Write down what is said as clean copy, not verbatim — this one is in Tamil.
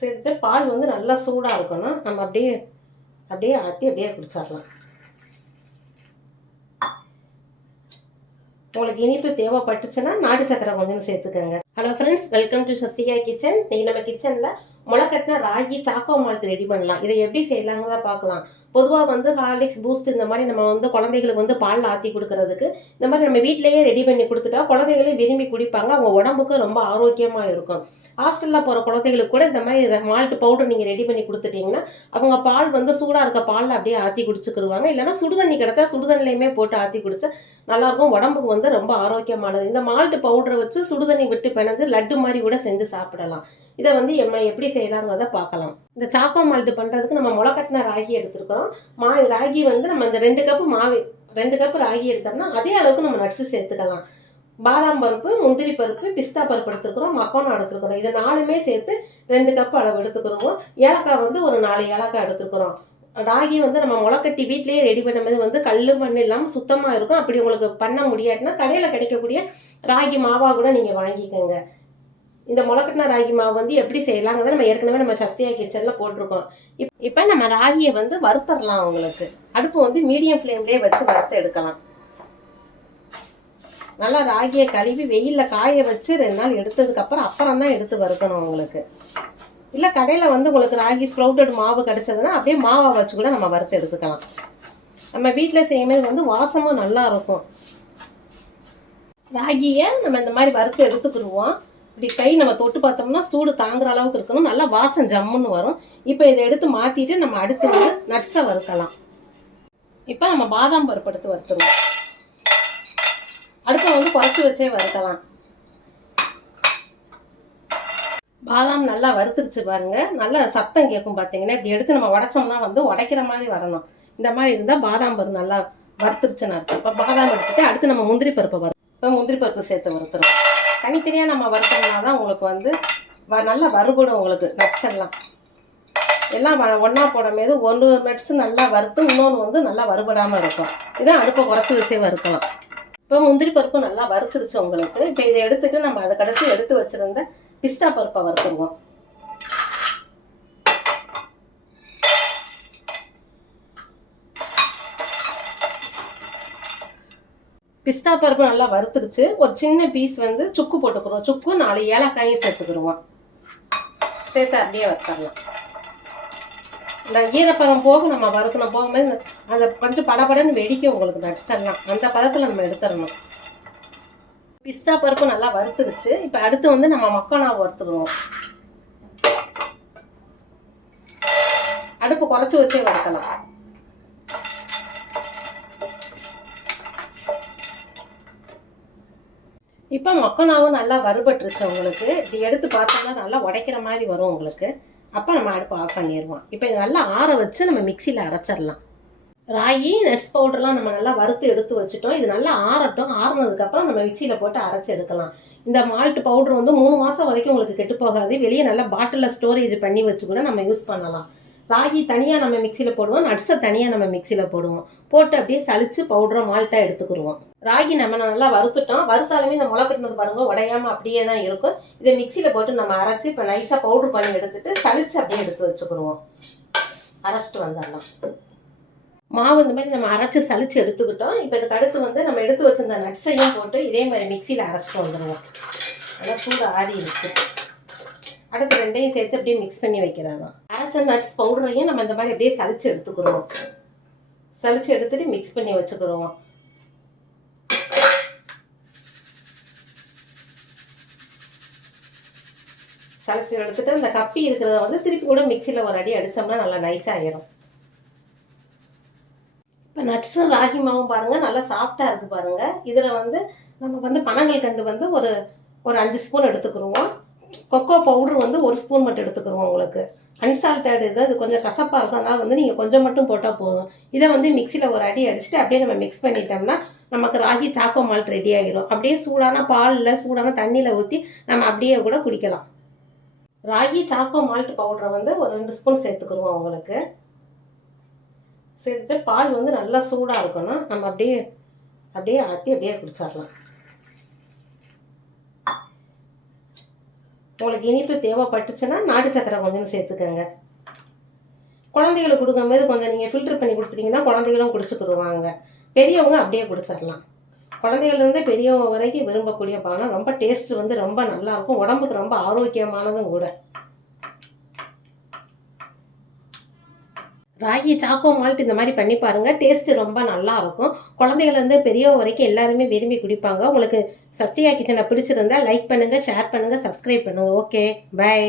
சேர்த்துட்டு பால் வந்து நல்லா சூடாக இருக்கணும். நம்ம அப்படியே அப்படியே ஆற்றி அப்படியே குடிச்சிடலாம். உங்களுக்கு இனிப்பு தேவைப்பட்டுச்சுன்னா நாட்டு சக்கரை கொஞ்சம் சேர்த்துக்கோங்க. Hello friends, welcome to Sasthika kitchen. இன்னைக்கு நம்ம கிச்சனில் முளைக்கட்டின ராகி சாக்கோ மால்ட் ரெடி பண்ணலாம். இதை எப்படி செய்யலாங்கிறத பார்க்கலாம். பொதுவாக வந்து ஹார்லிக்ஸ், பூஸ்ட் இந்த மாதிரி நம்ம வந்து குழந்தைகளுக்கு வந்து பால் ஆற்றி கொடுக்கறதுக்கு இந்த மாதிரி நம்ம வீட்டிலேயே ரெடி பண்ணி கொடுத்துட்டா குழந்தைகளே விரும்பி குடிப்பாங்க. அவங்க உடம்புக்கு ரொம்ப ஆரோக்கியமாக இருக்கும். ஹாஸ்டலில் போகிற குழந்தைகளுக்கு கூட இந்த மாதிரி மால்ட் பவுடர் நீங்கள் ரெடி பண்ணி கொடுத்துட்டிங்கன்னா அவங்க பால் வந்து சூடாக இருக்க பாலில் அப்படியே ஆற்றி குடிச்சுக்கிடுவாங்க. இல்லைனா சுடுதண்ணி கிடச்சா சுடுதண்ணிலையுமே போட்டு ஆற்றி குடிச்சா நல்லாயிருக்கும். உடம்புக்கு வந்து ரொம்ப ஆரோக்கியமானது. இந்த மால்ட் பவுடரை வச்சு சுடுதண்ணி விட்டு பிணைஞ்சு லட்டு மாதிரி கூட செஞ்சு சாப்பிடலாம். இதை வந்து எப்படி செய்யலாங்கிறத பார்க்கலாம். இந்த சாக்கோ மால்ட் பண்ணுறதுக்கு நம்ம முளைக்கட்டின ராகி எடுத்துருக்கிறோம். ராகி வந்து நம்ம இந்த 2 கப்பு மாவு 2 கப்பு ராகி எடுத்தோம்னா அதே அளவுக்கு நம்ம நட்ஸு சேர்த்துக்கலாம். பாதாம் பருப்பு, முந்திரி பருப்பு, பிஸ்தா பருப்பு எடுத்துருக்குறோம், மக்கானா எடுத்துருக்குறோம். இது 4மே சேர்த்து 2 கப்பு அளவு எடுத்துக்கிறோம். ஏலக்காய் வந்து ஒரு 4 ஏலக்காய் எடுத்துருக்குறோம். ராகி வந்து நம்ம முளைக்கட்டி வீட்லேயே ரெடி பண்ணும்போது வந்து கல் மண் இல்லாமல் சுத்தமாக இருக்கும். அப்படி உங்களுக்கு பண்ண முடியாதுன்னா கடையில் கிடைக்கக்கூடிய ராகி மாவாக கூட நீங்கள் வாங்கிக்கோங்க. இந்த முளைக்கட்டின ராகி மாவு வந்து எப்படி செய்யலாங்கிறத நம்ம ஏற்கனவே நம்ம சஸ்தியா கிச்சனில் போட்டிருக்கோம். இப்போ நம்ம ராகியை வந்து வறுத்தரலாம். உங்களுக்கு அடுப்பு வந்து மீடியம் ஃப்ளேம்லேயே வச்சு வறுத்து எடுக்கலாம். நல்லா ராகியை கழுவி வெயிலில் காய வச்சு 2 நாள் எடுத்ததுக்கப்புறம் தான் எடுத்து வறுக்கணும் உங்களுக்கு. இல்லை கடையில் வந்து உங்களுக்கு ராகி ஸ்ப்ரவுட்டட் மாவு கிடச்சதுன்னா அப்படியே மாவை வச்சு கூட நம்ம வறுத்து எடுத்துக்கலாம். நம்ம வீட்டில் செய்யும்போது வந்து வாசமும் நல்லா இருக்கும். ராகியை நம்ம இந்த மாதிரி வறுத்து எடுத்துக்கிடுவோம். இப்படி கை நம்ம தொட்டு பார்த்தோம்னா சூடு தாங்குற அளவுக்கு இருக்கணும். நல்லா வாசம் ஜம்முன்னு வரும். இப்போ இதை எடுத்து மாற்றிட்டு நம்ம அடுத்து வந்து நட்ஸை வறுக்கலாம். இப்போ நம்ம பாதாம் பருப்பு எடுத்து வறுத்துருவோம். அடுப்பை வந்து குறைச்சி வச்சே வறுக்கலாம். பாதாம் நல்லா வறுத்துருச்சு பாருங்க. நல்லா சத்தம் கேட்கும் பார்த்தீங்கன்னா. இப்படி எடுத்து நம்ம உடைச்சோம்னா வந்து உடைக்கிற மாதிரி வரணும். இந்த மாதிரி இருந்தால் பாதாம் பருப்பு நல்லா வறுத்துருச்சுன்னு அர்த்தம். இப்போ பாதாம் எடுத்துட்டு அடுத்து நம்ம முந்திரி பருப்பை இப்போ முந்திரி பருப்பு சேர்த்து வறுத்துருவோம். தனித்தனியாக நம்ம வறுத்தோம்னா தான் உங்களுக்கு வந்து நல்லா வறுபடும். உங்களுக்கு நட்ஸ் எல்லாம் ஒன்றா போடும்போது ஒன்று நட்ஸு நல்லா வறுத்து இன்னொன்று வந்து நல்லா வறுபடாமல் இருக்கும். இதான் அடுப்பை குறைச்சி வச்சே வறுக்கலாம். இப்போ முந்திரி பருப்பு நல்லா வறுத்துருச்சு உங்களுக்கு. இப்போ இதை எடுத்துட்டு நம்ம அதை கடைசி எடுத்து வச்சுருந்த பிஸ்தா பருப்பை வறுத்துருவோம். பிஸ்தா பருப்பு நல்லா வறுத்துருச்சு. ஒரு சின்ன பீஸ் வந்து சுக்கு போட்டுக்கிறோம். சுக்கு 4 ஏலக்காயும் சேர்த்துக்கிடுவோம். சேர்த்து அப்படியே வறுத்தரலாம். இந்த ஈரப்பதம் போக நம்ம வறுக்கணும். போகும்போது அந்த கொஞ்சம் படபடன்னு வெடிக்கும் உங்களுக்கு நட்ஸ் எல்லாம். அந்த பதத்தில் நம்ம எடுத்துடணும். பிஸ்தா பருப்பு நல்லா வறுத்துருச்சு. இப்போ அடுத்து வந்து நம்ம மக்கானாவை வறுத்துடுவோம். அடுப்பு குறைச்சி வச்சே வறுக்கலாம். இப்போ மக்கானாவும் நல்லா வறுபட்டுருச்சு உங்களுக்கு. இப்படி எடுத்து பார்த்தோம்னா நல்லா உடைக்கிற மாதிரி வரும் உங்களுக்கு. அப்போ நம்ம அடுப்பு ஆஃப் பண்ணிடுவோம். இப்போ இது நல்லா ஆற வச்சு நம்ம மிக்சியில் அரைச்சிடலாம். ராகி நட்ஸ் பவுடர்லாம் நம்ம நல்லா வறுத்து எடுத்து வச்சுட்டோம். இது நல்லா ஆறட்டும். ஆறுனதுக்கப்புறம் நம்ம மிக்சியில் போட்டு அரைச்சி எடுக்கலாம். இந்த மால்ட் பவுடர் வந்து 3 மாதம் வரைக்கும் உங்களுக்கு கெட்டு போகாது. வெளியே நல்லா பாட்டிலில் ஸ்டோரேஜ் பண்ணி வச்சு கூட நம்ம யூஸ் பண்ணலாம். ராகி தனியாக நம்ம மிக்சியில் போடுவோம், நட்ஸை தனியாக நம்ம மிக்சியில் போடுவோம். போட்டு அப்படியே சளிச்சு பவுடரை மால்ட்டாக எடுத்துக்கிடுவோம். ராகி நம்ம நல்லா வறுத்துட்டோம். வறுத்தாலுமே இந்த முளைக்கட்டினது பாருங்க உடையாமல் அப்படியே தான் இருக்கும். இதை மிக்சியில் போட்டு நம்ம அரைச்சி இப்போ நைஸாக பவுடர் பண்ணி எடுத்துட்டு சளிச்சு அப்படியே எடுத்து வச்சுக்கிடுவோம். அரைச்சிட்டு வந்துடலாம். மாவு இந்த மாதிரி நம்ம அரைச்சி சளிச்சு எடுத்துக்கிட்டோம். இப்போ இதுக்கு அடுத்து வந்து நம்ம எடுத்து வச்சிருந்த நட்ஸையும் போட்டு இதே மாதிரி மிக்சியில் அரைச்சிட்டு வந்துடுவோம். நல்லா சூடு ஆறி இருக்கு. அடுத்து 2யும் சேர்த்து அப்படியே மிக்ஸ் பண்ணி வைக்கிறதான். அரைச்ச நட்ஸ் பவுடரையும் நம்ம இந்த மாதிரி அப்படியே சளிச்சு எடுத்துக்கிறோம். சளிச்சு எடுத்துட்டு மிக்ஸ் பண்ணி வச்சுக்கிறோம். சளிச்சு எடுத்துட்டு அந்த கப்பி இருக்கிறத வந்து திருப்பி கூட மிக்சியில் ஒரு அடி அடித்தோம்னா நல்லா நைஸாக ஆகிடும். இப்போ நட்ஸும் ராகி மாவும் பாருங்கள் நல்லா சாஃப்டாக இருக்குது பாருங்கள். இதில் வந்து நம்ம வந்து பனங்கல்கண்டு வந்து ஒரு 5 ஸ்பூன் எடுத்துக்கிடுவோம். கொக்கோ பவுடர் வந்து 1 ஸ்பூன் மட்டும் எடுத்துக்கிடுவோம். உங்களுக்கு அன்சால்டட் அது கொஞ்சம் கசப்பாக இருக்கும். அதனால் வந்து நீங்கள் கொஞ்சம் மட்டும் போட்டால் போதும். இதை வந்து மிக்சியில் ஒரு அடி அடிச்சுட்டு அப்படியே நம்ம மிக்ஸ் பண்ணிட்டோம்னா நமக்கு ராகி சாக்கோ மால்ட் ரெடி ஆகிடும். அப்படியே சூடான பாலில் சூடான தண்ணியில் ஊற்றி நம்ம அப்படியே கூட குடிக்கலாம். ராகி சாக்கோ மால்ட் பவுடரை வந்து ஒரு 2 ஸ்பூன் சேர்த்துக்கிடுவோம். உங்களுக்கு சேர்த்துட்டு பால் வந்து நல்லா சூடாக இருக்கணும். நம்ம அப்படியே ஆற்றி அப்படியே குடிச்சிடலாம். உங்களுக்கு இனிப்பு தேவைப்பட்டுச்சுன்னா நாட்டு சக்கரை கொஞ்சம் சேர்த்துக்கோங்க. குழந்தைகளுக்கு கொடுக்கும்போது கொஞ்சம் நீங்கள் ஃபில்டர் பண்ணி கொடுத்துட்டீங்கன்னா குழந்தைகளும் குடிச்சுக்கிடுவாங்க. பெரியவங்க அப்படியே குடிச்சிடலாம். குழந்தைகள்லேருந்து பெரியவங்க வரைக்கும் விரும்பக்கூடிய பானம். ரொம்ப டேஸ்ட்டு வந்து ரொம்ப நல்லாயிருக்கும், உடம்புக்கு ரொம்ப ஆரோக்கியமானதும் கூட. ராகி சாக்கோ மால்ட் இந்த மாதிரி பண்ணி பாருங்கள், டேஸ்ட்டு ரொம்ப நல்லாயிருக்கும். குழந்தைகள்லேருந்து பெரியவங்க வரைக்கும் எல்லாருமே விரும்பி குடிப்பாங்க. உங்களுக்கு சஷ்டிகா கிச்சனை பிடிச்சிருந்தா லைக் பண்ணுங்கள், ஷேர் பண்ணுங்கள், சப்ஸ்கிரைப் பண்ணுங்கள். Okay, by.